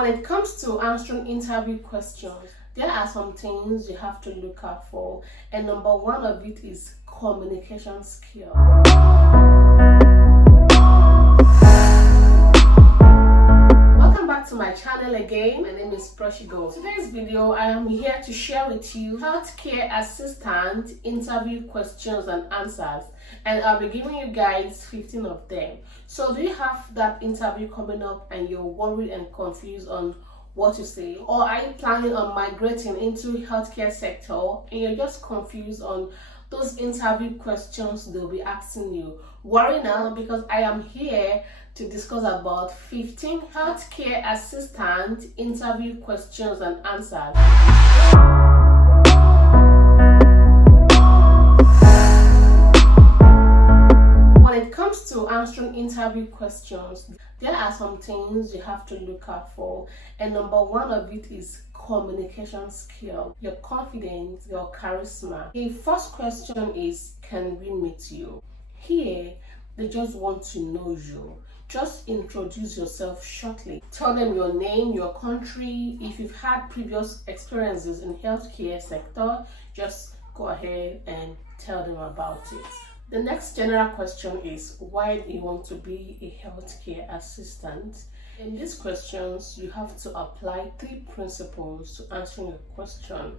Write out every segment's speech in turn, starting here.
When it comes to answering interview questions, there are some things you have to look out for, and number one of it is communication skill. Welcome back to my channel again. My name is Proshigo. Today's video, I am here to share with you healthcare assistant interview questions and answers, and I'll be giving you guys 15 of them. So do you have that interview coming up and you're worried and confused on what to say, or are you planning on migrating into healthcare sector and you're just confused on those interview questions they'll be asking you? Worry now, because I am here to discuss about 15 healthcare assistant interview questions and answers. When it comes to answering interview questions, there are some things you have to look out for, and number one of it is communication skill, your confidence, your charisma. The first question is, can we meet you? Here, they just want to know you. Just introduce yourself shortly. Tell them your name, your country. If you've had previous experiences in healthcare sector, just go ahead and tell them about it. The next general question is, why do you want to be a healthcare assistant? In these questions, you have to apply 3 principles to answering your question,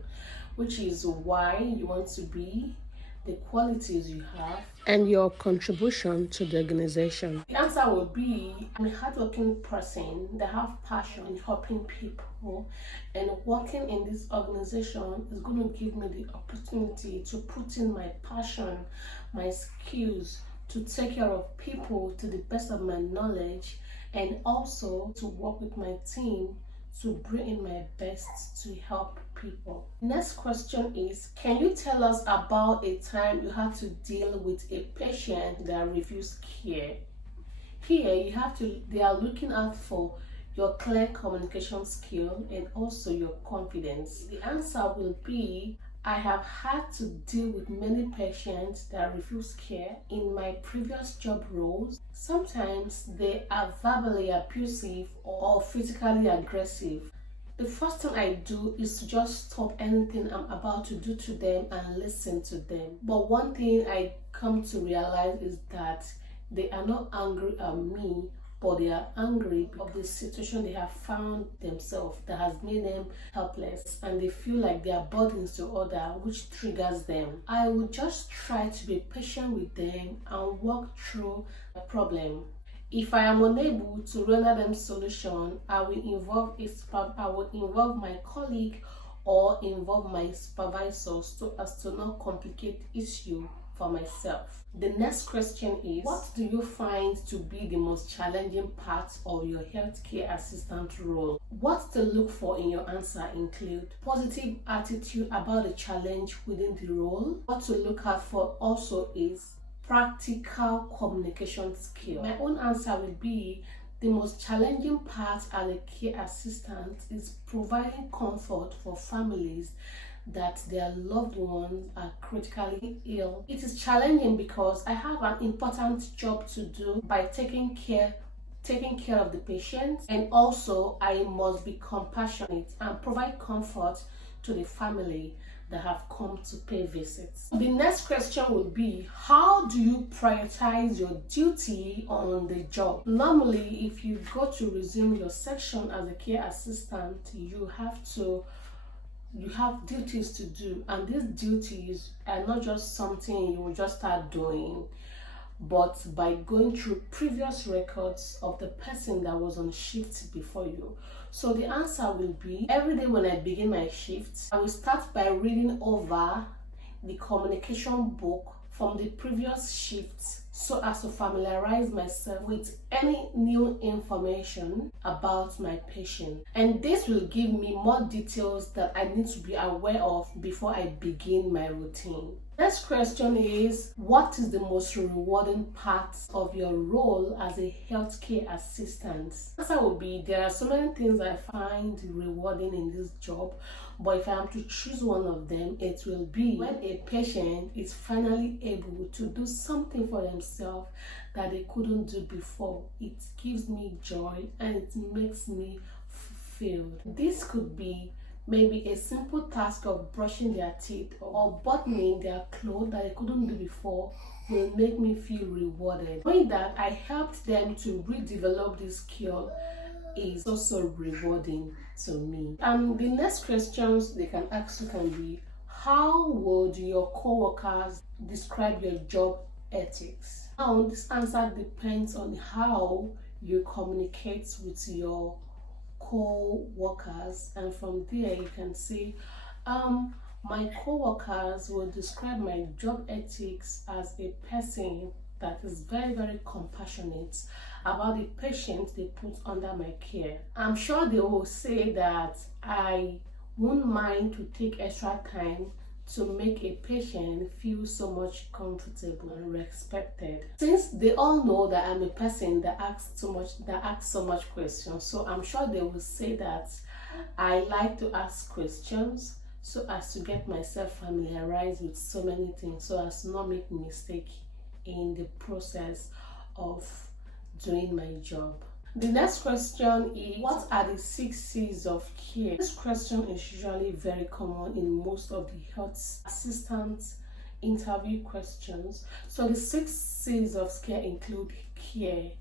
which is why you want to be, the qualities you have, and your contribution to the organization. The answer will be, I'm a hardworking person that have passion in helping people, and working in this organization is going to give me the opportunity to put in my passion, my skills, to take care of people to the best of my knowledge, and also to work with my team to bring in my best to help people. Next question is, can you tell us about a time you had to deal with a patient that refused care? Here they are looking out for your clear communication skill and also your confidence. The answer will be, I have had to deal with many patients that refuse care in my previous job roles. Sometimes they are verbally abusive or physically aggressive. The first thing I do is to just stop anything I'm about to do to them and listen to them. But one thing I come to realize is that they are not angry at me, but they are angry of the situation they have found themselves that has made them helpless, and they feel like they are burdens to others, which triggers them. I will just try to be patient with them and work through the problem. If I am unable to render them solution, I will involve my colleague or involve my supervisor so as to not complicate issue for myself. The next question is, what do you find to be the most challenging part of your healthcare assistant role? What to look for in your answer include positive attitude about the challenge within the role. What to look out for also is practical communication skill. My own answer will be, the most challenging part as a care assistant is providing comfort for families that their loved ones are critically ill. It is challenging because I have an important job to do by taking care of the patient, and also I must be compassionate and provide comfort to the family that have come to pay visits. The next question will be, how do you prioritize your duty on the job? Normally, if you go to resume your section as a care assistant, you have duties to do, and these duties are not just something you will just start doing, but by going through previous records of the person that was on shift before you. So the answer will be, every day when I begin my shift, I will start by reading over the communication book from the previous shifts so as to familiarize myself with any new information about my patient. And this will give me more details that I need to be aware of before I begin my routine. Next question is, what is the most rewarding part of your role as a healthcare assistant? The answer will be, there are so many things I find rewarding in this job, but if I am to choose one of them, it will be when a patient is finally able to do something for themselves that they couldn't do before. It gives me joy and it makes me failed. This could be maybe a simple task of brushing their teeth or buttoning their clothes that they couldn't do before will make me feel rewarded. Knowing that I helped them to redevelop this skill is also rewarding to me. The next questions they can ask you can be, how would your co-workers describe your job ethics? Now, this answer depends on how you communicate with your co-workers, and from there you can say, my co-workers will describe my job ethics as a person that is very, very compassionate about the patient they put under my care. I'm sure they will say that I won't mind to take extra time to make a patient feel so much comfortable and respected. Since they all know that I'm a person that asks so much questions, so I'm sure they will say that I like to ask questions so as to get myself familiarized with so many things, so as to not make mistake in the process of doing my job. The next question is, what are the 6 C's of care? This question is usually very common in most of the health assistant interview questions. So the 6 C's of care include care,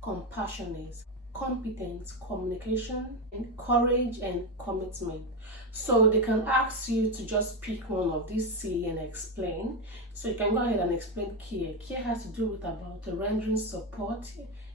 compassionate, competence, communication, and courage and commitment. So they can ask you to just pick one of these C and explain. So you can go ahead and explain care. Care has to do with about rendering support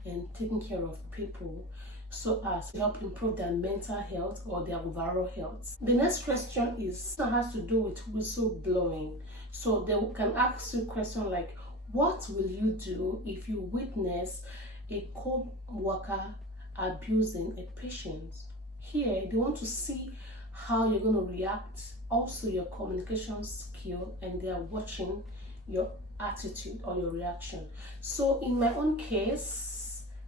and taking care of people so as to help improve their mental health or their overall health. The next question has to do with whistleblowing. So they can ask you a question like, what will you do if you witness a co-worker abusing a patient? Here they want to see how you're going to react, also your communication skill, and they are watching your attitude or your reaction. So in my own case,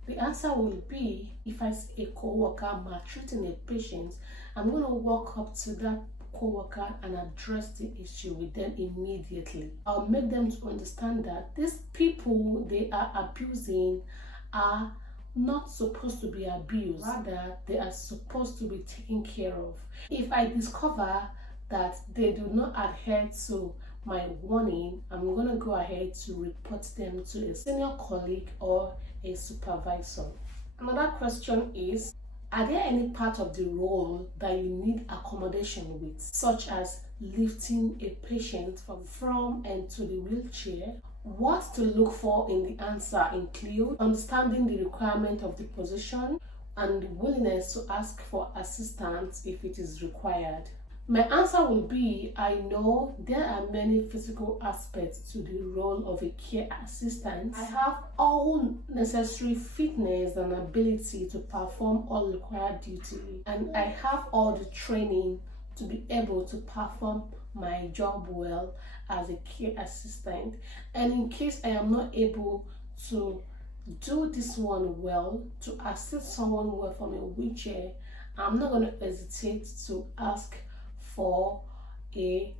the answer will be, if I see a co-worker maltreating a patient, I'm going to walk up to that co-worker and address the issue with them immediately. I'll make them to understand that these people they are abusing are not supposed to be abused, rather they are supposed to be taken care of. If I discover that they do not adhere to my warning, I'm going to go ahead to report them to a senior colleague or a supervisor. Another question is, are there any part of the role that you need accommodation with, such as lifting a patient from and to the wheelchair? What to look for in the answer include understanding the requirement of the position and the willingness to ask for assistance if it is required. My answer will be, I know there are many physical aspects to the role of a care assistant. I have all necessary fitness and ability to perform all required duty, and I have all the training to be able to perform my job well as a care assistant. And in case I am not able to do this one well, to assist someone well from a wheelchair, I'm not going to hesitate to ask for a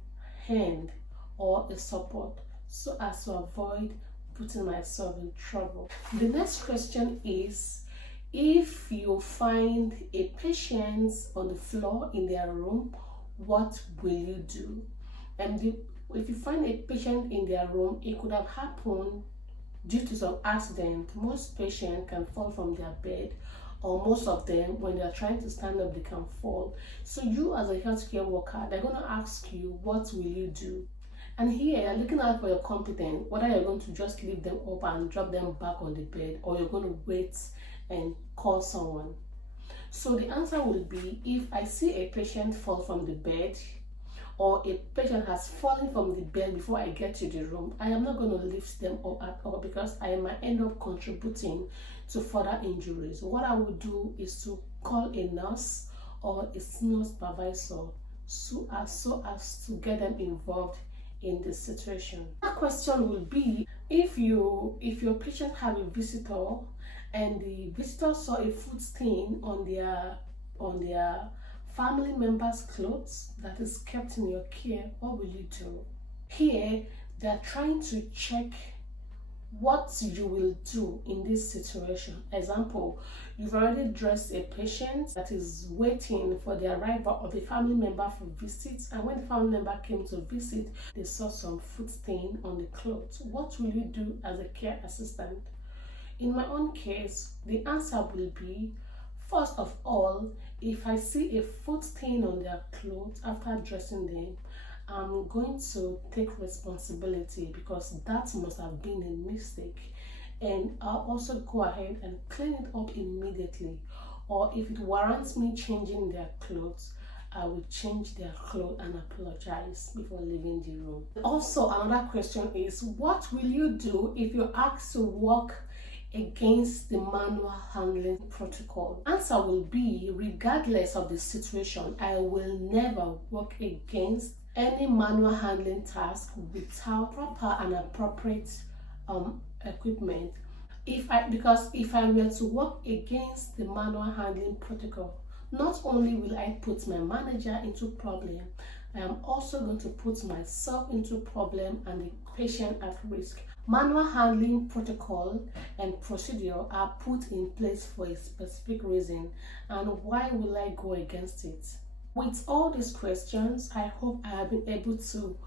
hand or a support so as to avoid putting myself in trouble. The next question is, if you find a patient on the floor in their room, what will you do? And if you find a patient in their room, it could have happened due to some accident. Most patients can fall from their bed, or most of them, when they're trying to stand up, they can fall. So you as a healthcare worker, they're going to ask you, what will you do? And here you're looking out for your competence, whether you're going to just lift them up and drop them back on the bed, or you're going to wait and call someone. So the answer will be, if I see a patient fall from the bed, or a patient has fallen from the bed before I get to the room, I am not going to lift them up at all, because I might end up contributing to further injuries. What I will do is to call a nurse or a senior supervisor so as to get them involved in the situation. That question will be, if your patient have a visitor and the visitor saw a food stain on their family member's clothes that is kept in your care, what will you do? Here, they are trying to check what you will do in this situation. Example, you've already dressed a patient that is waiting for the arrival of a family member for visit, and when the family member came to visit, they saw some food stain on the clothes. What will you do as a care assistant? In my own case, the answer will be, first of all, if I see a food stain on their clothes after dressing them, I'm going to take responsibility because that must have been a mistake. And I'll also go ahead and clean it up immediately. Or if it warrants me changing their clothes, I will change their clothes and apologize before leaving the room. Also, another question is, what will you do if you're asked to work against the manual handling protocol? Answer will be, regardless of the situation, I will never work against any manual handling task without proper and appropriate equipment. Because if I were to work against the manual handling protocol, not only will I put my manager into problem, I am also going to put myself into problem and the patient at risk. Manual handling protocol and procedure are put in place for a specific reason, and why will I go against it? With all these questions, I hope I have been able to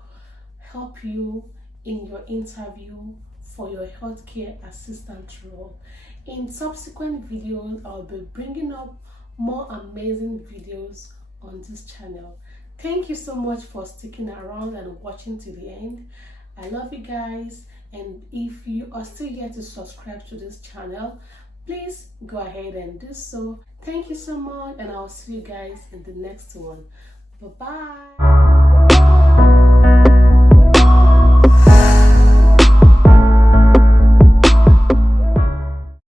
help you in your interview for your healthcare assistant role. In subsequent videos, I'll be bringing up more amazing videos on this channel. Thank you so much for sticking around and watching to the end. I love you guys, and if you are still yet to subscribe to this channel, please go ahead and do so. Thank you so much, and I'll see you guys in the next one. Bye bye.